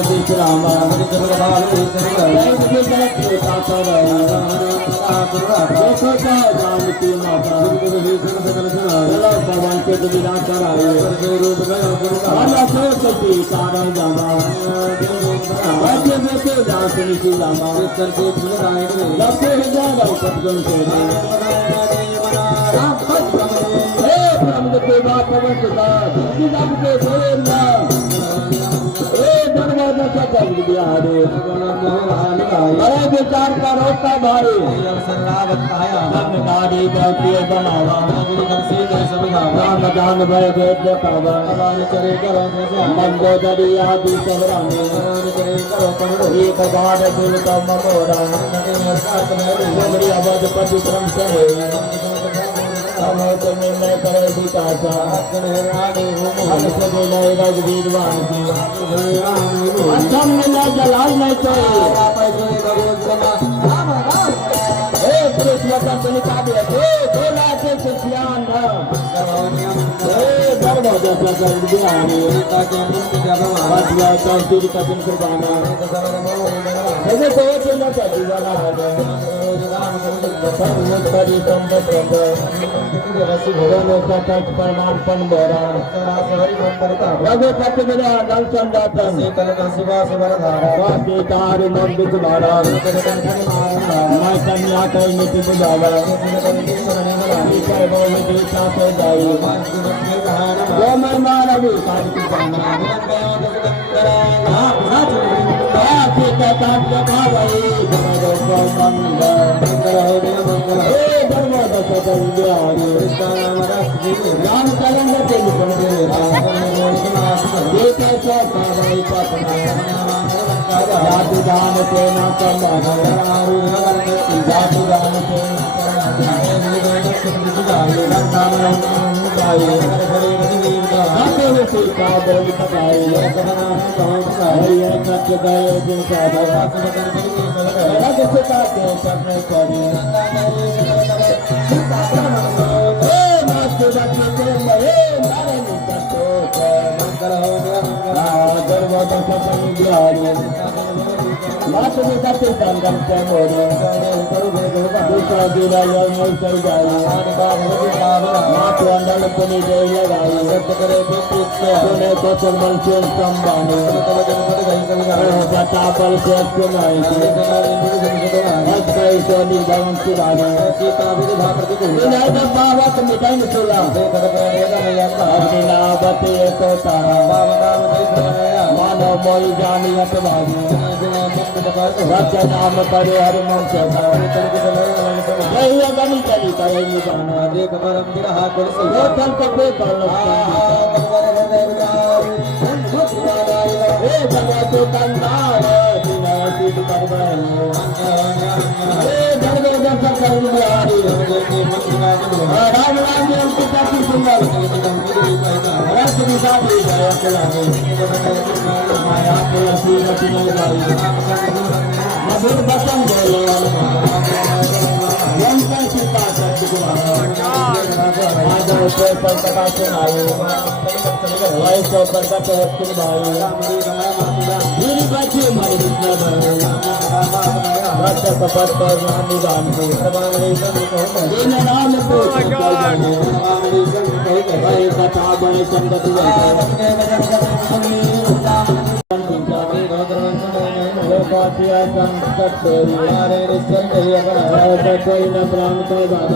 श्री राम जानकी माता भगवान के बिना कराए कारण जामा राज्य में से दासनी सी जामा लगे हजार सदगुण से देवा पवन बिहारी बड़े विचार का रोका भाई गाड़ी बनावा दान भय भेद मंदोदरी आदि एक बार दिल का ममोरा अवध पति क्रम से निर्णय करे विकासा रघुवीरवान की जलाल नहीं चाहिए परमार्पण रघुपति मेरा दर्शन दातन मैं कन्या कई नीति बुझावा मैं मानवी राम करेंगे जाति दान के न जाति दान के मानव मोल जानी नाम करे हर मंत्र गणी चली करेंगे राम मधुर बचन बोले कथा बड़े चंद कोई न प्रांत पर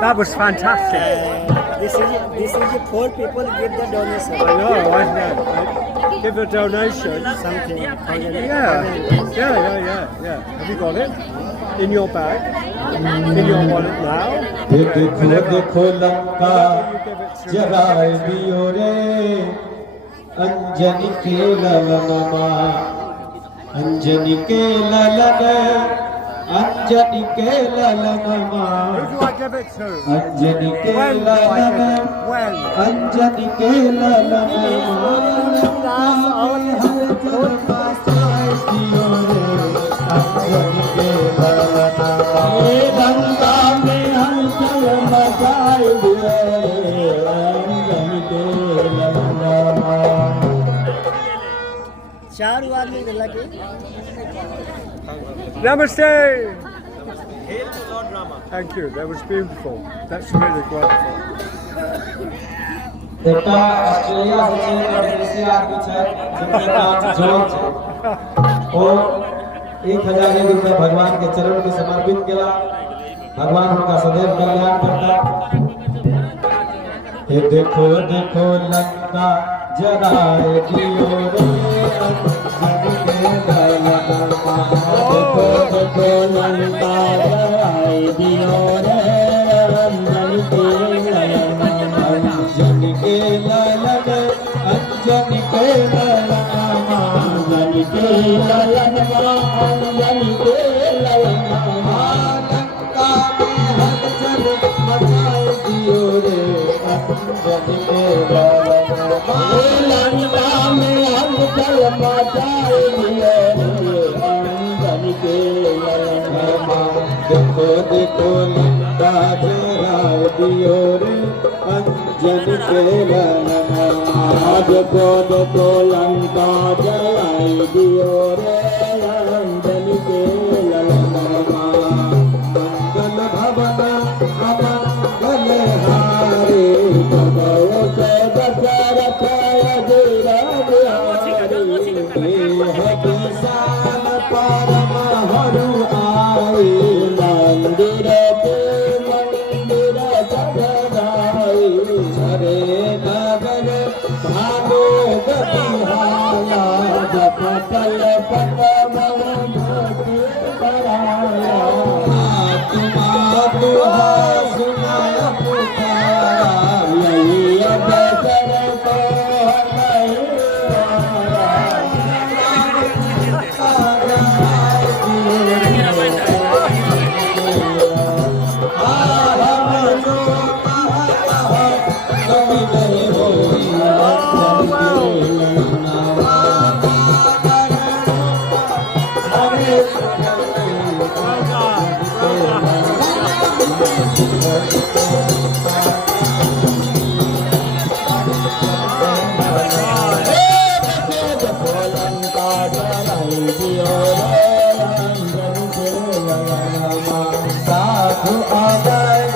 That was fantastic. This is poor people give the donation. I know. Give a donation. Something. Yeah. Have you got it in your bag? In your wallet now? देखो लंका जराए दियो रे अंजनी के ललनमा अंजनी के ललन अंजनी के ललनमा Who do I give it to? Anjani के When do I give Lalan it? When? Anjani के ललनमा हर तरफा साए दियो रे अंजनी के ललनमा लंका में हलचल मचाए दियो रे अंजनी के ललनमा 4 आदमी लगे. Namaste. Thank you. That was beautiful. That's really wonderful. बेटा ऑस्ट्रेलिया से चीन और एशिया कुछ है जिनके नाम जॉर्ज है और 1000 रुपये भगवान के चरण में समर्पित किया भगवान उनका सदैव कल्याण करता ये देखो देखो लंका जराए दियो रे देखो देखो लंका जराए दियो रे अंजनी के ललन अंजनी के ललन अंजनी के ललन अंजनी के ललन लंका में हलचल मचाए दियो रे अंजनी के ललन लंका में हलचल मचाए दियो रे अंजनी के ललन देखो देखो लंका जराए दियो रे अंजनी के ललनमा देखो देखो लंका जराए दियो रे अंजनी के ललनमा मंगल भवन अमंगल हारे भगव से दशरथ अजय विशाल परम हरु आए मंदिर के मंदिर जगदाई झरे नगर भागो गतिहाला जप पल पट मन कराया